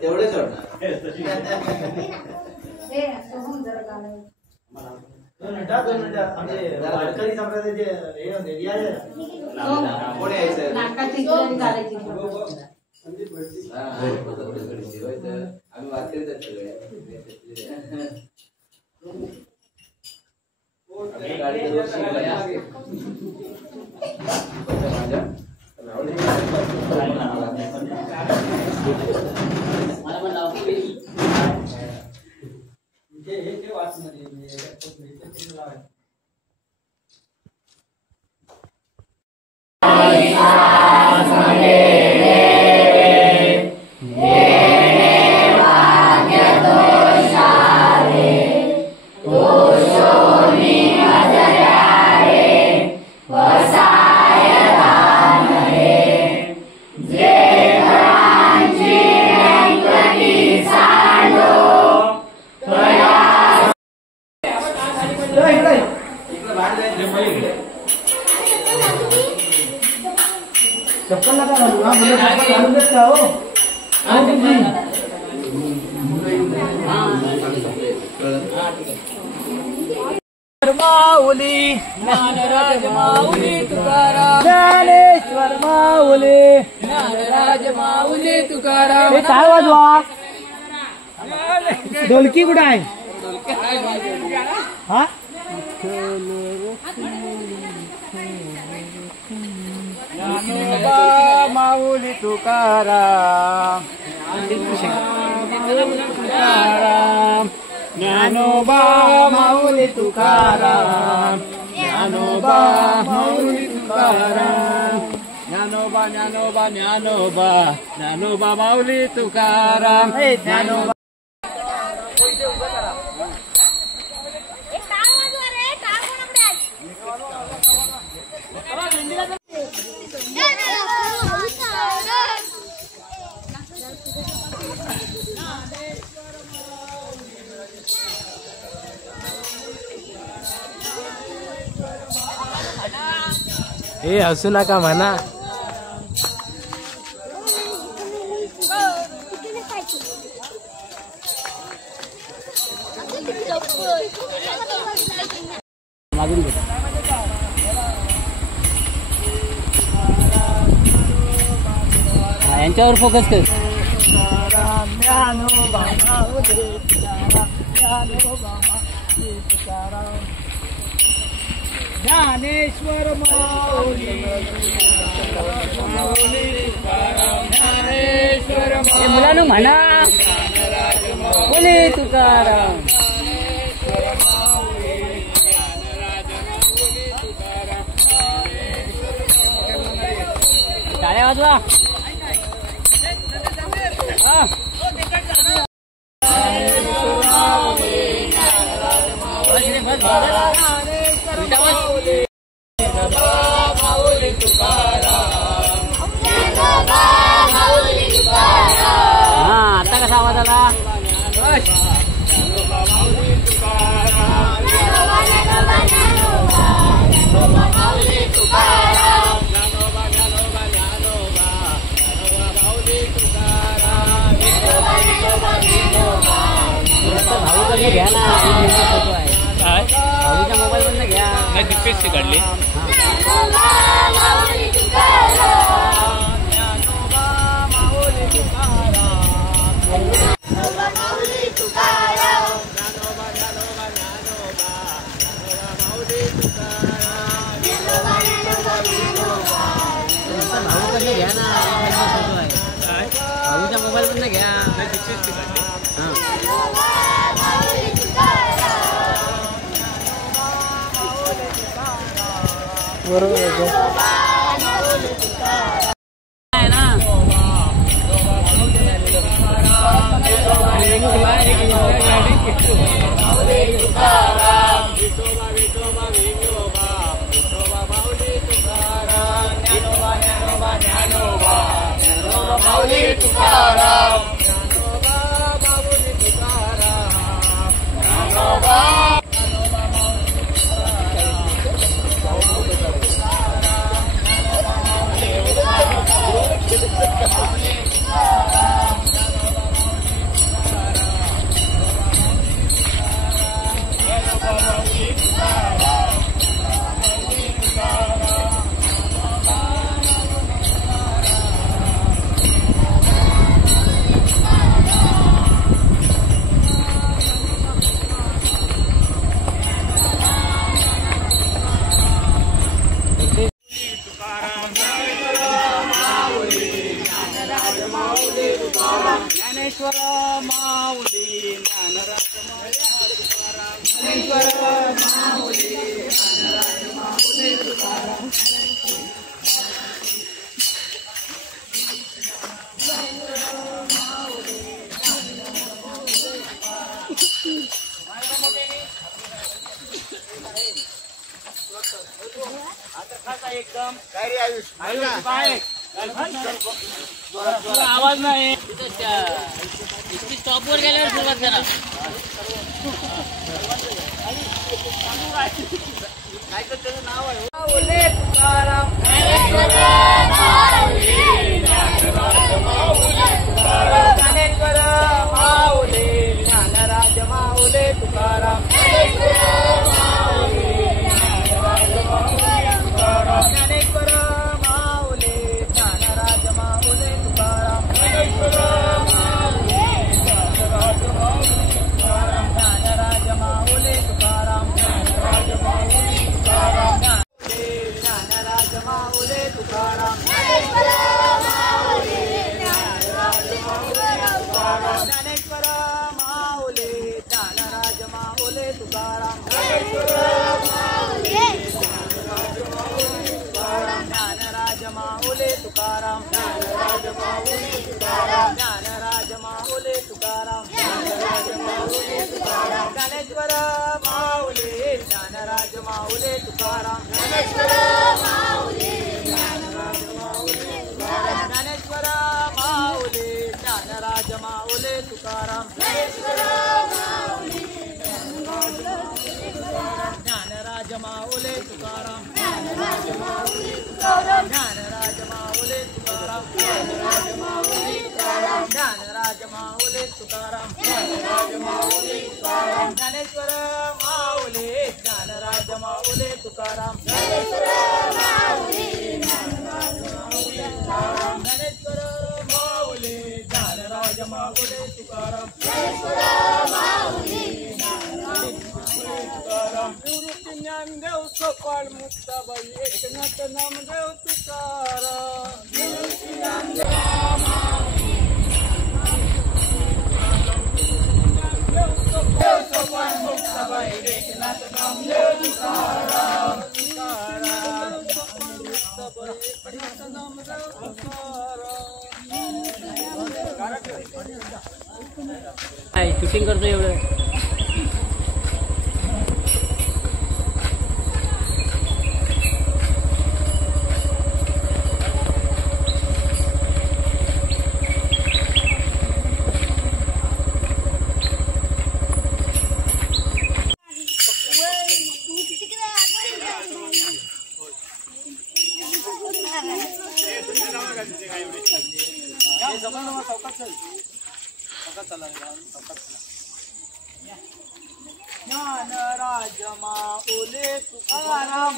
तेवढे सोडणार आम्ही वाचले चप्पल लगा माऊली ज्ञानराज माऊली तुकाराम ज्ञानेश्वर माऊली ज्ञानराज माऊली तुकाराम काय वाजवा ढोलकी कुठे आहे हा ज्ञानोबा माऊली तुकाराम तुकाराम ज्ञानोबा माऊली तुकाराम ज्ञानोबा माऊली तुकाराम ज्ञानोबा ज्ञानोबा ज्ञानोबा ज्ञानोबा माऊली तुकाराम ज्ञानोबा हे हसू नका म्हणा यांच्यावर फोकस कर ज्ञानेश्वर माऊली ज्ञानेश्वर मुलांनो म्हणा बोले तुकाराम टाळ्या वाजवा आता कसा आवाज आला घ्या ना भाऊच्या मोबाईल मधून घ्या नाही दिपेशची काढली भाऊकडे घ्या ना भाऊच्या मोबाईल मधून घ्या दिपेशची काढली बरोबर आहे ना ज्ञानेश्वर माऊली ज्ञानराज तुकाराम ज्ञानेश्वर माऊली ज्ञानराज माऊली तुकाराम एकदम काय रे आयुष आवाज नाही स्टॉपवर गेल्यावर सुरुवात करा काय तर त्याचं नाव आहे ओले तुकाराम ज्ञानेश्वर माऊली ज्ञानराज माऊली तुकाराम ज्ञानेश्वर माऊली ज्ञानराज माऊली तुकाराम ज्ञानेश्वर माऊली ज्ञानराज माऊली तुकाराम ज्ञानराज माऊली तुकाराम ज्ञानराज माऊली तुकाराम ज्ञानराज माऊली तुकाराम ज्ञानेश्वर माऊली ज्ञानराज माऊली तुकाराम ज्ञानेश्वर माऊली ज्ञानराज माऊली तुकाराम ज्ञानेश्वर ज्ञानराज माऊली तुकाराम ज्ञानराज माऊली तुकाराम ज्ञानराज माऊली तुकाराम ज्ञानराज माऊली तुकाराम ज्ञानेश्वर माऊली ज्ञानराज माऊली तुकाराम ज्ञानेश्वर माऊली ज्ञानराज माऊली तुकाराम ज्ञानेश्वर माऊली ज्ञानराज माऊली तुकाराम ज्ञानेश्वर माऊली ज्ञानराज माऊली तुकाराम ज्ञानराज माऊली तुकाराम ज्ञानराज माऊली तुकाराम ज्ञानराज माऊली तुकाराम ज्ञानराज माऊली तुकाराम ज्ञानराज माऊली तुकाराम ज्ञानेश्वर माऊली ज्ञानराज माऊली तुकाराम ज्ञानेश्वर माऊली ज्ञानराज माऊली तुकाराम ज्ञानेश्वर माऊली ज्ञानराज माऊली तुकाराम ज्ञानेश्वर माऊली निवृत्ती ज्ञानदेव सोपाळ मुक्ताबाई एकनाथ नामदेव तुकाराम निवृत्ती ज्ञानदेव सोपाळ मुक्ताबाई एकनाथ नामदेव तुकाराम तुकाराम मुक्ताबाई एकनाथ नामदेव तुकाराम शूटिंग करतो एवढं ज्ञानराज माऊली तुकाराम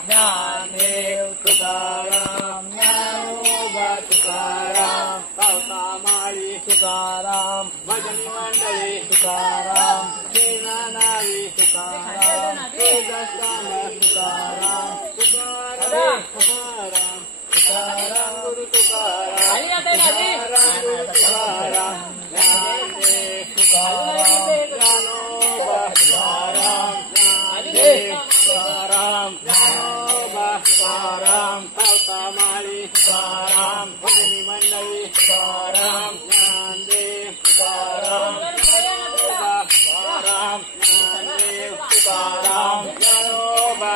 ज्ञानदेव तुकाराम ज्ञानोबा तुकाराम पावसामाळी तुकाराम भजनी मंडळी तुकाराम नावी तुकाराम तुकाराम तुकाराम तुकाराम तुकाराम गुरु तुकाराम तुकाराम ज्ञानदेव तुकाराम ज्ञानोबा तुकाराम ज्ञानदेव तुकाराम ज्ञानोबा तुकाराम पावसामाळी तुकाराम भजनी मंडळी तुकाराम ज्ञानदेव तुकाराम तुकाराम ज्ञानदेव तुकाराम ज्ञानोबा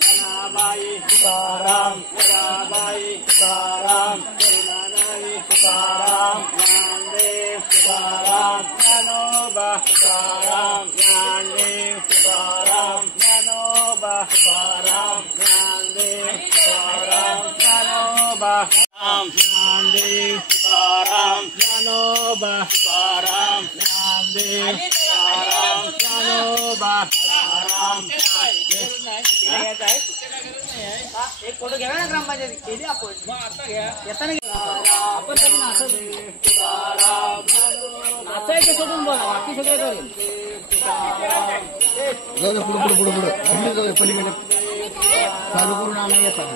जनाबाई तुकाराम जनाबाई तुकाराम जनानाई तुकाराम ज्ञानदेव तुकाराम ज्ञानोबा तुकाराम ज्ञानदेव तुकाराम ज्ञानोबा तुकाराम ज्ञानदेव तुकाराम ज्ञानोबा ज्ञानदेव तुकाराम ज्ञानोबा तुकाराम ज्ञानदेव तुकाराम ज्ञानोबा तुकाराम एक फोटो घ्यावा ना ग्रामपंचायत केली आपण येताना आपण तरी नाचायचं सोडून बोला बाकी सगळे करेल पुढे पुढे पुढे पुढे पलीकडे चालू करून आणा येतात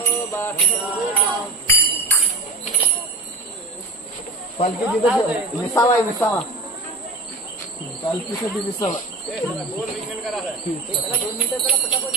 पालखी तिथं विसावा आहे विसावा पालखीसाठी विसावा 2 मिनिटं करा 2 मिनिटं पटापट